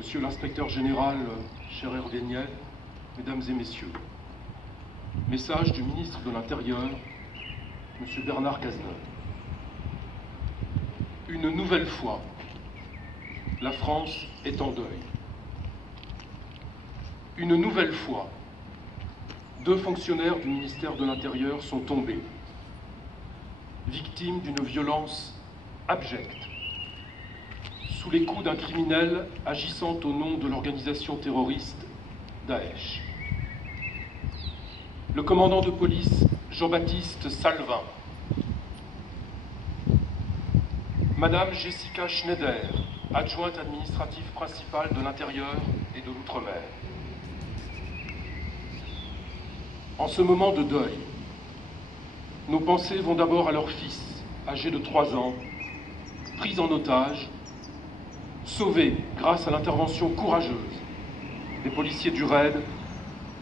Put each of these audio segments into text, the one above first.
Monsieur l'inspecteur général, cher Hervé Niel, Mesdames et Messieurs, message du ministre de l'Intérieur, Monsieur Bernard Cazeneuve. Une nouvelle fois, la France est en deuil. Une nouvelle fois, 2 fonctionnaires du ministère de l'Intérieur sont tombés, victimes d'une violence abjecte, sous les coups d'un criminel agissant au nom de l'organisation terroriste Daesh. Le commandant de police Jean-Baptiste Salvin, Madame Jessica Schneider, adjointe administrative principale de l'Intérieur et de l'Outre-mer. En ce moment de deuil, nos pensées vont d'abord à leur fils, âgé de 3 ans, pris en otage, sauvé grâce à l'intervention courageuse des policiers du RAID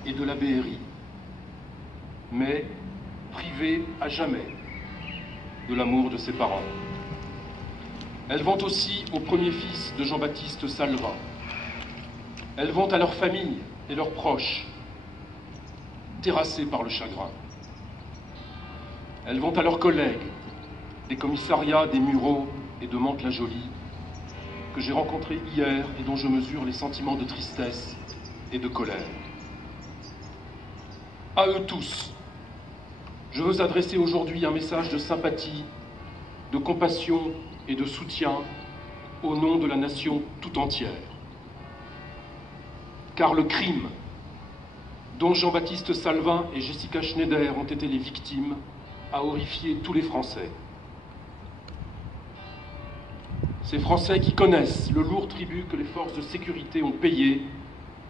et de la BRI, mais privé à jamais de l'amour de ses parents. Elles vont aussi au premier fils de Jean-Baptiste Salvin. Elles vont à leur famille et leurs proches, terrassés par le chagrin. Elles vont à leurs collègues des commissariats des Mureaux et de Mantes-la-Jolie, que j'ai rencontrés hier et dont je mesure les sentiments de tristesse et de colère. À eux tous, je veux adresser aujourd'hui un message de sympathie, de compassion et de soutien au nom de la nation tout entière. Car le crime dont Jean-Baptiste Salvin et Jessica Schneider ont été les victimes a horrifié tous les Français. Ces Français qui connaissent le lourd tribut que les forces de sécurité ont payé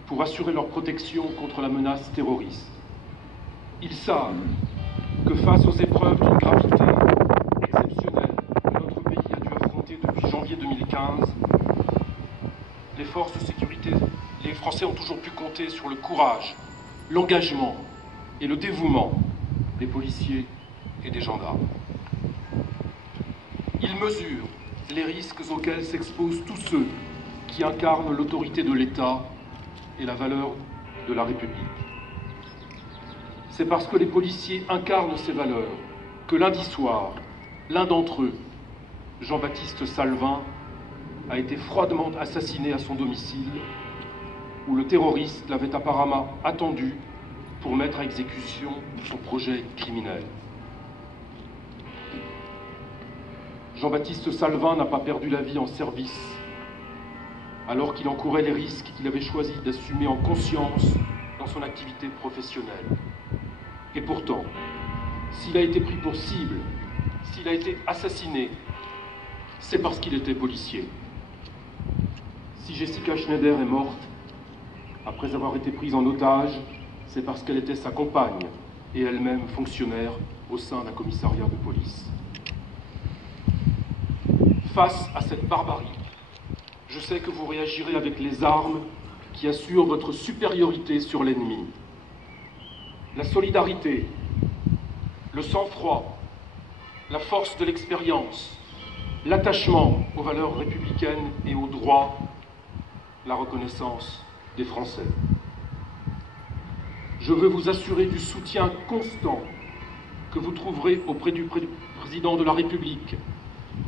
pour assurer leur protection contre la menace terroriste. Ils savent que face aux épreuves d'une gravité exceptionnelle que notre pays a dû affronter depuis janvier 2015, les forces de sécurité, les Français ont toujours pu compter sur le courage, l'engagement et le dévouement des policiers et des gendarmes. Ils mesurent les risques auxquels s'exposent tous ceux qui incarnent l'autorité de l'État et la valeur de la République. C'est parce que les policiers incarnent ces valeurs que lundi soir, l'un d'entre eux, Jean-Baptiste Salvin, a été froidement assassiné à son domicile, où le terroriste l'avait apparemment attendu pour mettre à exécution son projet criminel. Jean-Baptiste Salvin n'a pas perdu la vie en service, alors qu'il encourait les risques qu'il avait choisi d'assumer en conscience dans son activité professionnelle. Et pourtant, s'il a été pris pour cible, s'il a été assassiné, c'est parce qu'il était policier. Si Jessica Schneider est morte, après avoir été prise en otage, c'est parce qu'elle était sa compagne et elle-même fonctionnaire au sein d'un commissariat de police. Face à cette barbarie, je sais que vous réagirez avec les armes qui assurent votre supériorité sur l'ennemi. La solidarité, le sang-froid, la force de l'expérience, l'attachement aux valeurs républicaines et aux droits, la reconnaissance des Français. Je veux vous assurer du soutien constant que vous trouverez auprès du président de la République,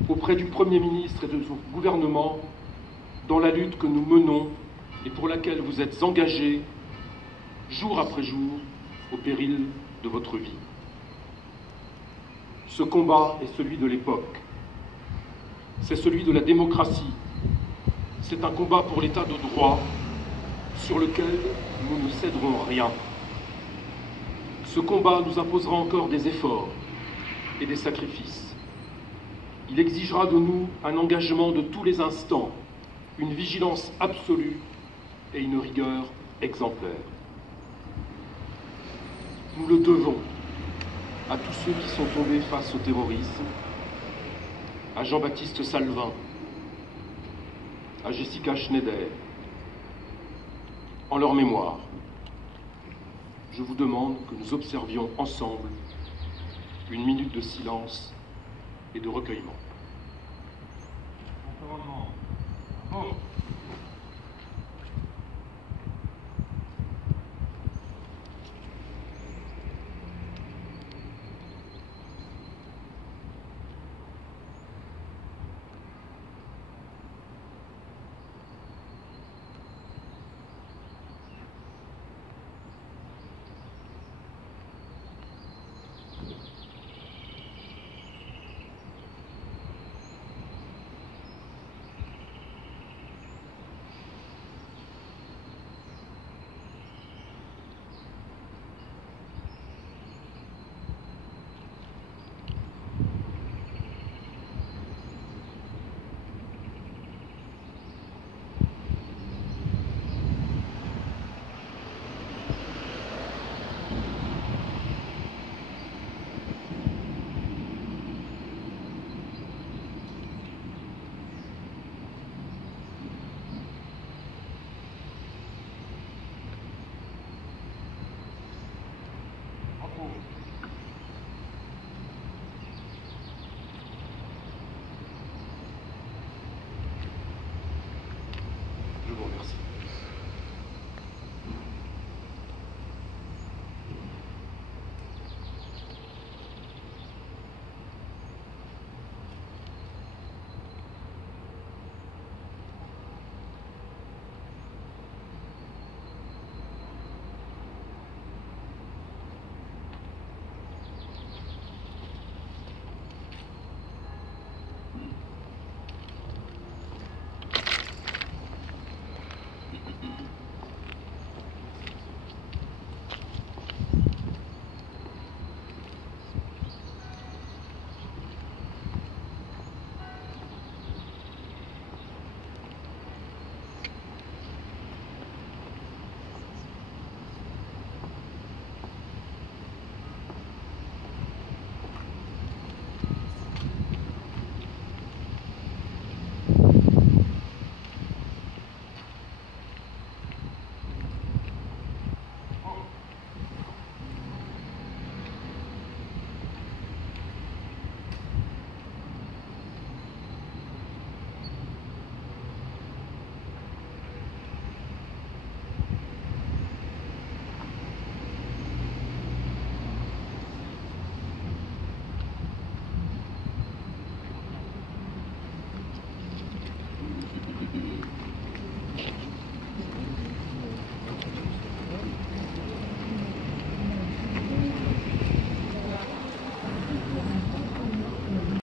auprès du Premier ministre et de son gouvernement dans la lutte que nous menons et pour laquelle vous êtes engagés jour après jour au péril de votre vie. Ce combat est celui de l'époque. C'est celui de la démocratie. C'est un combat pour l'état de droit sur lequel nous ne céderons rien. Ce combat nous imposera encore des efforts et des sacrifices. Il exigera de nous un engagement de tous les instants, une vigilance absolue et une rigueur exemplaire. Nous le devons à tous ceux qui sont tombés face au terrorisme, à Jean-Baptiste Salvin, à Jessica Schneider. En leur mémoire, je vous demande que nous observions ensemble une minute de silence et de recueillement. Bravo.